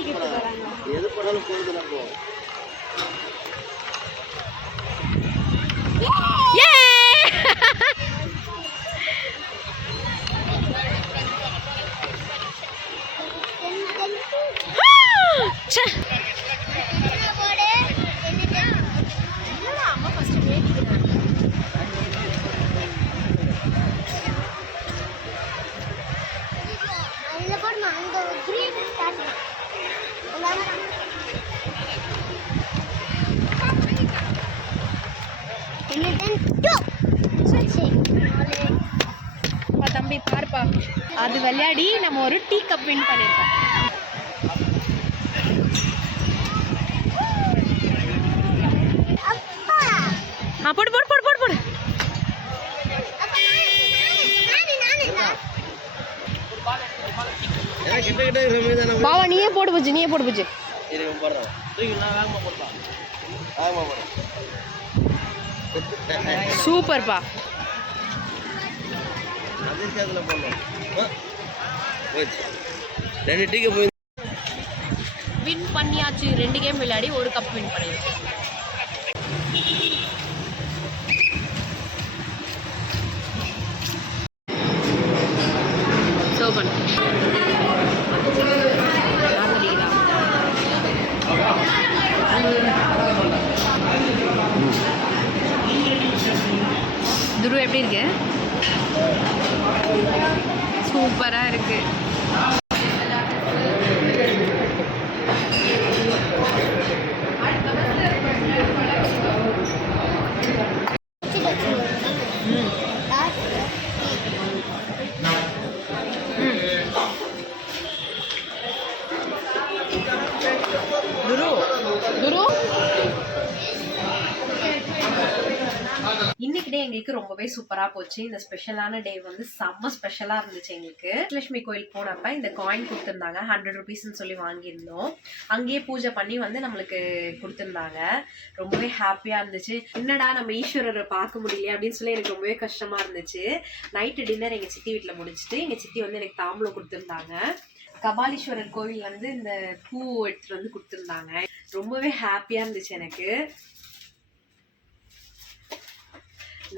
எது பண்ணாலும் போகுது நம்ம. தம்பி பாருப்பா, அது விளையாடி நம்ம ஒரு டீ கப் வின் பண்ணிருக்கோம். போடு போடு போடு போடு போடு. பாவா நீயே போடு போச்சு, நீயே போடு போச்சு. சூப்பர்ப்பா. வின் பண்ணியாச்சு. 2 கேம் விளையாடி 1 கப் வின் பண்ணியாச்சு. துரு எப்படி இருக்கு? சூப்பரா இருக்கு. துரு துரு இன்னைக்கு டே எங்களுக்கு ரொம்பவே சூப்பரா போச்சு. இந்த ஸ்பெஷலான டே வந்து செம்ம ஸ்பெஷலா இருந்துச்சு எங்களுக்கு. லட்சுமி கோயில் போனப்ப இந்த காயின் கொடுத்துருந்தாங்க, 100 ருபீஸ்ன்னு சொல்லி வாங்கியிருந்தோம். அங்கேயே பூஜை பண்ணி வந்து நம்மளுக்கு கொடுத்துருந்தாங்க. ரொம்பவே ஹாப்பியா இருந்துச்சு. என்னடா நம்ம ஈஸ்வரரை பார்க்க முடியல அப்படின்னு சொல்லி எனக்கு ரொம்பவே கஷ்டமா இருந்துச்சு. நைட்டு டின்னர் எங்க சித்தி வீட்டுல முடிச்சுட்டு எங்க சித்தி வந்து எனக்கு தாம்பூலம் கொடுத்துருந்தாங்க. கபாலீஸ்வரர் கோவில் வந்து இந்த பூ எடுத்துட்டு வந்து கொடுத்துருந்தாங்க. ரொம்பவே ஹாப்பியா இருந்துச்சு எனக்கு.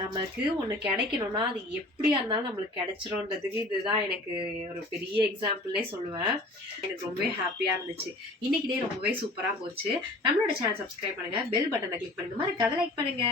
நமக்கு ஒன்று கிடைக்கணும்னா அது எப்படியா இருந்தாலும் நம்மளுக்கு கிடைச்சிரும்ன்றதுக்கு இதுதான் எனக்கு ஒரு பெரிய எக்ஸாம்பிள்னே சொல்லுவேன். எனக்கு ரொம்பவே ஹாப்பியாக இருந்துச்சு. இன்னைக்கு டே ரொம்பவே சூப்பராக போச்சு. நம்மளோட சேனல் சப்ஸ்கிரைப் பண்ணுங்க, பெல் பட்டனை கிளிக் பண்ணுங்க, மறக்காம லைக் பண்ணுங்க.